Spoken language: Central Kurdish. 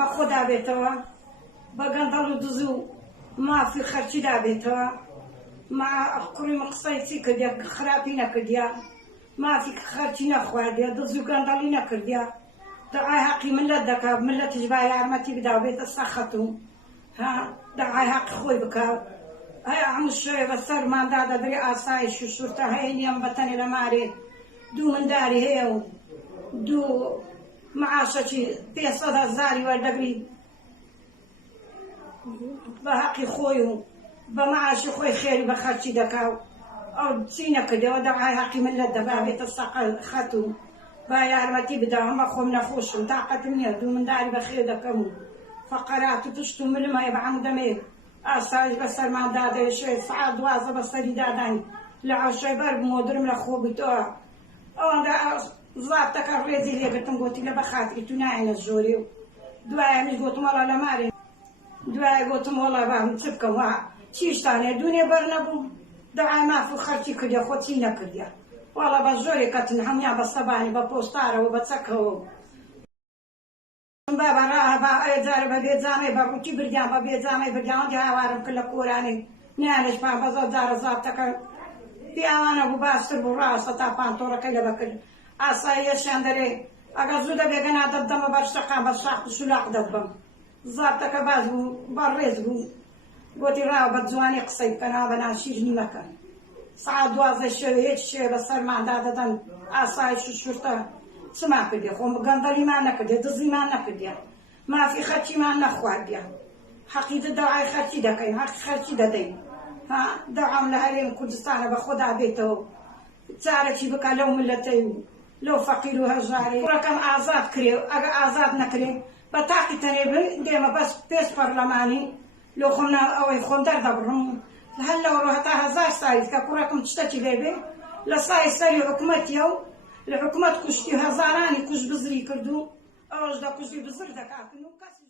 بە خۆدا بێتەوە بە گەندەڵ و دز و مافی خەرچی دابێتەوە کوڕی من قسەی چی کردیا خراپی نەکردیا مافی خەرچی نەخواردیا دز و گەندەڵی نەکردیا دەعای حەقی ملەت دەکا ملەتیش با یارمەتی بدا بێتە سەخەت و دەعای حەقی خۆی بکا هەیە هەموو شوێ بەسەرماندا دەدرێ ئاسایش و شورتە هەیە نیەم بەتەنێ لە مارێ دوو منداری هەیە و دوو معاشەکی 500,000 وەردەگری بە حەقی خۆی و بە معاشی خۆی خێری بە خەرچی دەکا و ئەو چی نەکردەوە دەعای حەقی ملەت دەبا بێتە سەخەت و با یارمەتی بدا هەمە خۆم نەخۆشم تاقەتم نییە دوو منداری بەخێ دەکەم و فەقەرات و پشت و ملم هەیە بە هەموو دەمێ ئاسایش بەسەرماندا دەیشێت سەعات 12 بەسەری دادانی لە عەشای بەر بمۆدرم لە خۆ بتەوە ئەوەندا زابتەکە ڕێزی لێگرتم گوتی لە بەخاتری تو نایەنە زۆری و دوایە منیش گوتم وەڵا لە مارێ دوایە گوتم وەڵا بام چ بکەم چیشتانێ دوونێ بەر نەبوو دەعای ماف و خەرچی کردیا خۆ چی نەکردیا وەڵا بە زۆرێک کەتن هەمویان بە سەبانی بە پۆستارەوە بە چەکەوە بابا ئەجارە بە بێجامەی بە ڕووکی بردیان بە بێجامەی بردیانەوەندی هاوارم کرد لە کۆرانی نیانش پان بەزە جارە زابتەکە پیاوانە بوو باشتر بوو ڕاستە تا پانتۆڕەکەی لەبە کرد ئاساییەشیان دەرێ ئەگەر زوو دەبێگەنا دەبدەمە بەر شتەقان بە شاق و شولاق دەبم زابتەکە باش بوو بەڕێز بوو گوتی ڕاو بە جوانی قسەی بکەنەوە بە ناشیر نیمەکەن سەعات 12 شەوێ هیچ شوێ بەسەرماندا دەدەن ئاسایش و شورتە چمان کردێ خۆم گەندەڵیمان نەکردێ دزیمان نەکردێ مافی خەرچیمان نەخواردێ حەقی دەعای خەرچی دەکەین حەقی خەرچی دەدەین دەعام لە هەرێم کوردستانە بە خۆدا بێتەوە چارەکی بکە لەو ملەتەی و لەو فەقیر و هەژارێ کوڕەکەم ئازاد کرێ ئەگە ئازاد نەکرێ بە تاقی تەنێ دێمە بەس پێش پەرلەمانی لۆ خۆم ئەوەی خۆم دەردەبڕم هەر لەوڕۆ هەتا 1000 ساڵیت کە کوڕەکەم شتێکی لێبێ لە سای سەری حکومەتیە و لە حکومەت کوشتی هەزارانی کوژ بزری کردو ئەوەش دە کوژی بزر دەکاتن و کەسی